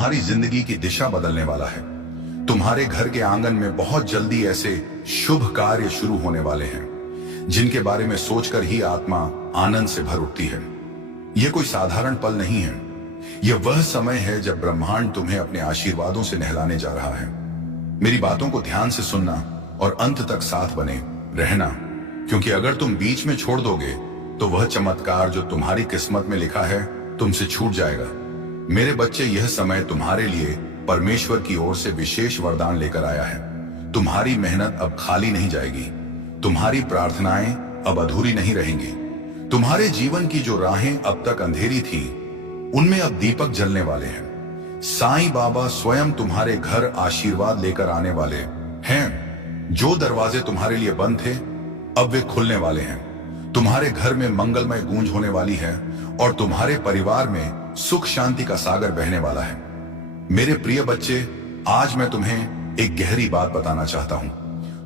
तुम्हारी जिंदगी की दिशा बदलने वाला है। तुम्हारे घर के आंगन में बहुत जल्दी ऐसे शुभ कार्य शुरू होने वाले हैं जिनके बारे में सोचकर ही आत्मा आनंद से भर उठती है। यह कोई साधारण पल नहीं है, यह वह समय है जब ब्रह्मांड तुम्हें अपने आशीर्वादों से नहलाने जा रहा है। मेरी बातों को ध्यान से सुनना और अंत तक साथ बने रहना, क्योंकि अगर तुम बीच में छोड़ दोगे तो वह चमत्कार जो तुम्हारी किस्मत में लिखा है तुमसे छूट जाएगा। मेरे बच्चे, यह समय तुम्हारे लिए परमेश्वर की ओर से विशेष वरदान लेकर आया है। तुम्हारी मेहनत अब खाली नहीं जाएगी, तुम्हारी प्रार्थनाएं अब अधूरी नहीं रहेंगी। तुम्हारे जीवन की जो राहें अब तक अंधेरी थी, उनमें अब दीपक जलने वाले हैं। साईं बाबा स्वयं तुम्हारे घर आशीर्वाद लेकर आने वाले हैं। जो दरवाजे तुम्हारे लिए बंद थे, अब वे खुलने वाले हैं। तुम्हारे घर में मंगलमय गूंज होने वाली है और तुम्हारे परिवार में सुख शांति का सागर बहने वाला है। मेरे प्रिय बच्चे, आज मैं तुम्हें एक गहरी बात बताना चाहता हूं।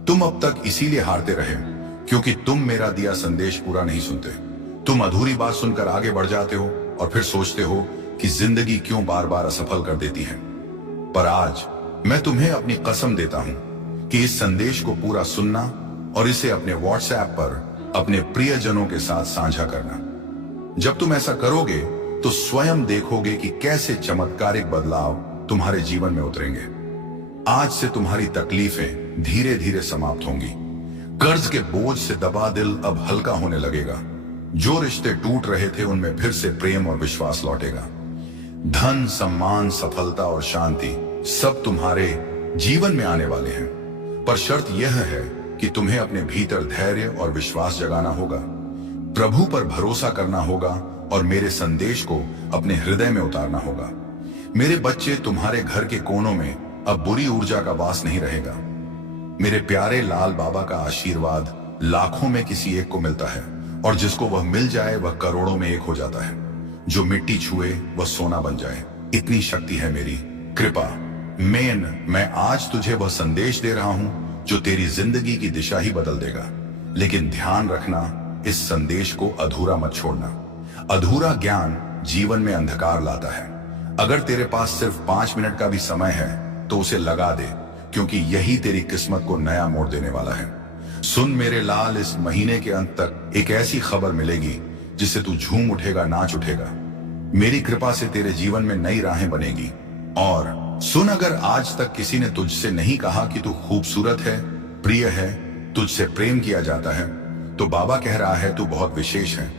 तुम अब तक इसीलिए हारते रहे क्योंकि तुम मेरा दिया संदेश पूरा नहीं सुनते। तुम अधूरी बात सुनकर आगे बढ़ जाते हो और फिर सोचते हो कि जिंदगी क्यों बार बार असफल कर देती है। पर आज मैं तुम्हें अपनी कसम देता हूं कि इस संदेश को पूरा सुनना और इसे अपने व्हाट्सएप पर अपने प्रियजनों के साथ साझा करना। जब तुम ऐसा करोगे तो स्वयं देखोगे कि कैसे चमत्कारिक बदलाव तुम्हारे जीवन में उतरेंगे। आज से तुम्हारी तकलीफें धीरे धीरे समाप्त होंगी। कर्ज के बोझ से दबा दिल अब हल्का होने लगेगा। जो रिश्ते टूट रहे थे उनमें फिर से प्रेम और विश्वास लौटेगा। धन, सम्मान, सफलता और शांति सब तुम्हारे जीवन में आने वाले हैं। पर शर्त यह है कि तुम्हें अपने भीतर धैर्य और विश्वास जगाना होगा, प्रभु पर भरोसा करना होगा और मेरे संदेश को अपने हृदय में उतारना होगा। मेरे बच्चे, तुम्हारे घर के कोनों में अब बुरी ऊर्जा का वास नहीं रहेगा। मेरे प्यारे लाल बाबा का आशीर्वाद लाखों में किसी एक को मिलता है और जिसको वह मिल जाए वह करोड़ों में एक हो जाता है। जो मिट्टी छुए वह सोना बन जाए, इतनी शक्ति है मेरी कृपा। मैं आज तुझे वह संदेश दे रहा हूं जो तेरी जिंदगी की दिशा ही बदल देगा। लेकिन ध्यान रखना, इस संदेश को अधूरा मत छोड़ना। अधूरा ज्ञान जीवन में अंधकार लाता है। अगर तेरे पास सिर्फ 5 मिनट का भी समय है तो उसे लगा दे, क्योंकि यही तेरी किस्मत को नया मोड़ देने वाला है। सुन मेरे लाल, इस महीने के अंत तक एक ऐसी खबर मिलेगी जिससे तू झूम उठेगा, नाच उठेगा। मेरी कृपा से तेरे जीवन में नई राहें बनेगी। और सुन, अगर आज तक किसी ने तुझसे नहीं कहा कि तू खूबसूरत है, प्रिय है, तुझसे प्रेम किया जाता है, तो बाबा कह रहा है तू बहुत विशेष है।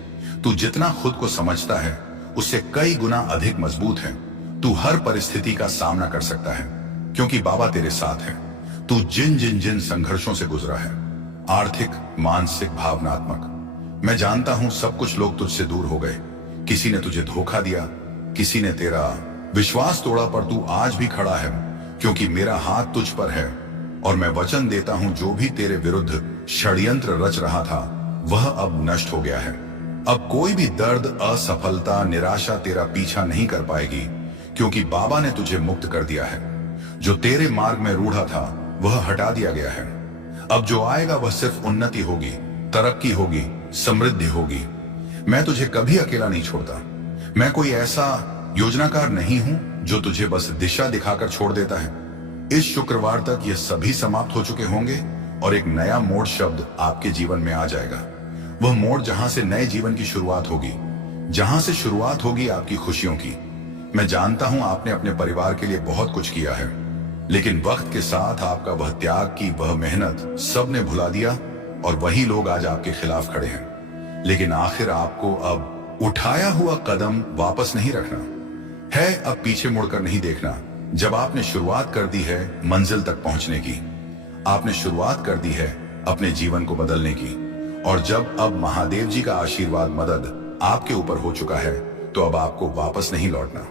तू जितना खुद को समझता है उससे कई गुना अधिक मजबूत है। तू हर परिस्थिति का सामना कर सकता है क्योंकि बाबा तेरे साथ है। तू जिन संघर्षों से गुजरा है, आर्थिक, मानसिक, भावनात्मक, मैं जानता हूं सब कुछ लोग तुझसे दूर हो गए। किसी ने तुझे धोखा दिया, किसी ने तेरा विश्वास तोड़ा, पर तू आज भी खड़ा है क्योंकि मेरा हाथ तुझ पर है। और मैं वचन देता हूं, जो भी तेरे विरुद्ध षड्यंत्र रच रहा था वह अब नष्ट हो गया है। अब कोई भी दर्द, असफलता, निराशा तेरा पीछा नहीं कर पाएगी क्योंकि बाबा ने तुझे मुक्त कर दिया है। जो तेरे मार्ग में रूढ़ा था वह हटा दिया गया है। अब जो आएगा वह सिर्फ उन्नति होगी, तरक्की होगी, समृद्धि होगी। मैं तुझे कभी अकेला नहीं छोड़ता। मैं कोई ऐसा योजनाकार नहीं हूं जो तुझे बस दिशा दिखाकर छोड़ देता है। इस शुक्रवार तक ये सभी समाप्त हो चुके होंगे और एक नया मोड़ शब्द आपके जीवन में आ जाएगा। वह मोड़ जहां से नए जीवन की शुरुआत होगी, जहां से शुरुआत होगी आपकी खुशियों की। मैं जानता हूं आपने अपने परिवार के लिए बहुत कुछ किया है, लेकिन वक्त के साथ आपका वह त्याग की, वह मेहनत सब ने भुला दिया और वही लोग आज आपके खिलाफ खड़े हैं। लेकिन आखिर आपको अब उठाया हुआ कदम वापस नहीं रखना है, अब पीछे मुड़कर नहीं देखना। जब आपने शुरुआत कर दी है मंजिल तक पहुंचने की, आपने शुरुआत कर दी है अपने जीवन को बदलने की, और जब अब महादेव जी का आशीर्वाद, मदद आपके ऊपर हो चुका है, तो अब आपको वापस नहीं लौटना।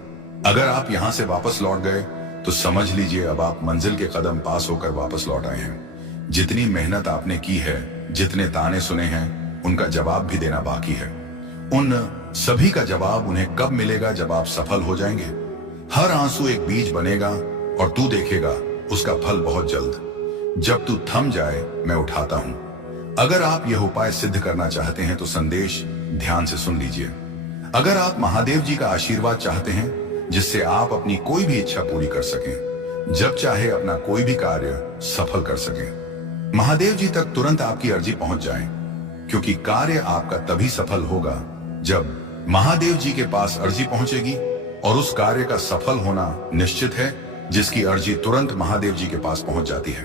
अगर आप यहां से वापस लौट गए तो समझ लीजिए अब आप मंजिल के कदम पास होकर वापस लौट आए हैं। जितनी मेहनत आपने की है, जितने ताने सुने हैं, उनका जवाब भी देना बाकी है। उन सभी का जवाब उन्हें कब मिलेगा? जब आप सफल हो जाएंगे। हर आंसू एक बीज बनेगा और तू देखेगा उसका फल बहुत जल्द। जब तू थम जाए मैं उठाता हूं। अगर आप यह उपाय सिद्ध करना चाहते हैं तो संदेश ध्यान से सुन लीजिए। अगर आप महादेव जी का आशीर्वाद चाहते हैं जिससे आप अपनी कोई भी इच्छा पूरी कर सकें, जब चाहे अपना कोई भी कार्य सफल कर सकें। महादेव जी तक तुरंत आपकी अर्जी पहुंच जाए, क्योंकि कार्य आपका तभी सफल होगा जब महादेव जी के पास अर्जी पहुंचेगी, और उस कार्य का सफल होना निश्चित है जिसकी अर्जी तुरंत महादेव जी के पास पहुंच जाती है।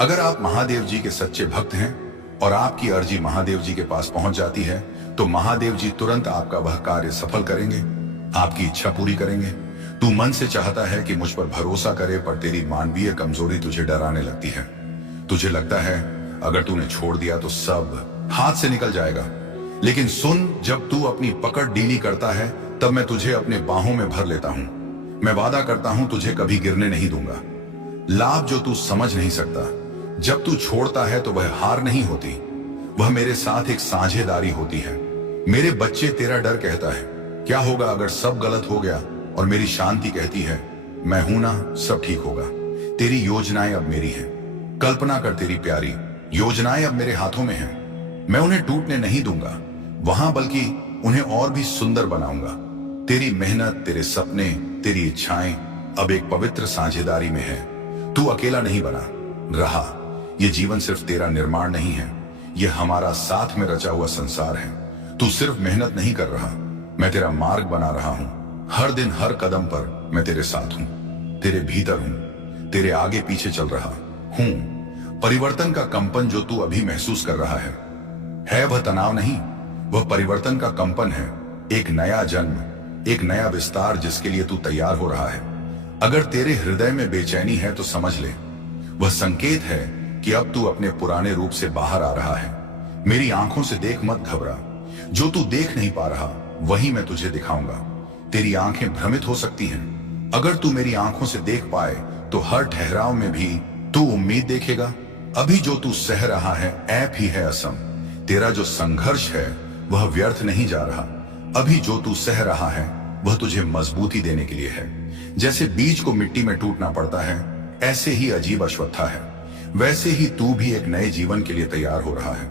अगर आप महादेव जी के सच्चे भक्त हैं और आपकी अर्जी महादेव जी के पास पहुंच जाती है, तो महादेव जी तुरंत आपका वह कार्य सफल करेंगे, आपकी इच्छा पूरी करेंगे। तू मन से चाहता है कि मुझ पर भरोसा करे, पर तेरी मानवीय कमजोरी तुझे डराने लगती है। तुझे लगता है अगर तूने छोड़ दिया तो सब हाथ से निकल जाएगा। लेकिन सुन, जब तू अपनी पकड़ ढीली करता है तब मैं तुझे अपने बाहों में भर लेता हूं। मैं वादा करता हूं तुझे कभी गिरने नहीं दूंगा। लाभ जो तू समझ नहीं सकता, जब तू छोड़ता है तो वह हार नहीं होती, वह मेरे साथ एक साझेदारी होती है। मेरे बच्चे, तेरा डर कहता है क्या होगा अगर सब गलत हो गया, और मेरी शांति कहती है मैं हूं ना, सब ठीक होगा। तेरी योजनाएं अब मेरी हैं। कल्पना कर तेरी प्यारी, योजनाएं अब मेरे हाथों में हैं। मैं उन्हें टूटने नहीं दूंगा वहां, बल्कि उन्हें और भी सुंदर बनाऊंगा। तेरी मेहनत, तेरे सपने, तेरी इच्छाएं अब एक पवित्र साझेदारी में है। तू अकेला नहीं बना रहा। ये जीवन सिर्फ तेरा निर्माण नहीं है, यह हमारा साथ में रचा हुआ संसार है। तू सिर्फ मेहनत नहीं कर रहा, मैं तेरा मार्ग बना रहा हूं। हर दिन हर कदम पर मैं तेरे साथ हूं, तेरे भीतर हूं, तेरे आगे पीछे चल रहा हूं। परिवर्तन का कंपन जो तू अभी महसूस कर रहा है वह तनाव नहीं, वह परिवर्तन का कंपन है। एक नया जन्म, एक नया विस्तार जिसके लिए तू तैयार हो रहा है। अगर तेरे हृदय में बेचैनी है तो समझ ले, वह संकेत है कि अब तू अपने पुराने रूप से बाहर आ रहा है। मेरी आंखों से देख, मत घबरा। जो तू देख नहीं पा रहा वही मैं तुझे दिखाऊंगा। तेरी आंखें भ्रमित हो सकती हैं, अगर तू मेरी आंखों से देख पाए तो हर ठहराव में भी तू उम्मीद देखेगा। अभी जो तू सह रहा है ऐप ही है असम। तेरा जो संघर्ष है वह व्यर्थ नहीं जा रहा। अभी जो तू सह रहा है वह तुझे मजबूती देने के लिए है। जैसे बीज को मिट्टी में टूटना पड़ता है, ऐसे ही अजीब अश्वत्था है, वैसे ही तू भी एक नए जीवन के लिए तैयार हो रहा है।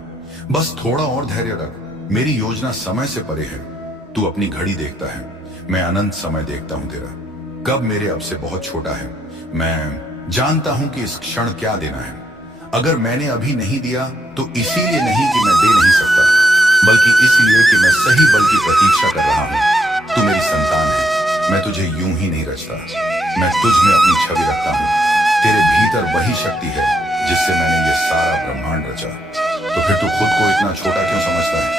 बस थोड़ा और धैर्य रख। मेरी योजना समय से परे है। तू अपनी घड़ी देखता है, मैं अनंत समय देखता हूं तेरा। कब मेरे अब से बहुत छोटा है। मैं जानता हूं कि इस क्षण क्या देना है। अगर मैंने अभी नहीं दिया तो इसीलिए नहीं कि मैं दे नहीं सकता, बल्कि इसलिए कि मैं सही बल की प्रतीक्षा कर रहा हूं। तू मेरी संतान है, मैं तुझे यूं ही नहीं रचता, मैं तुझ में अपनी छवि रखता हूं। तेरे भीतर वही शक्ति है जिससे मैंने ये सारा ब्रह्मांड रचा। तो फिर तू खुद को इतना छोटा क्यों समझता है?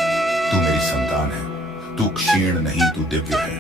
तू मेरी संतान है, तू क्षीण नहीं, तू दिव्य है।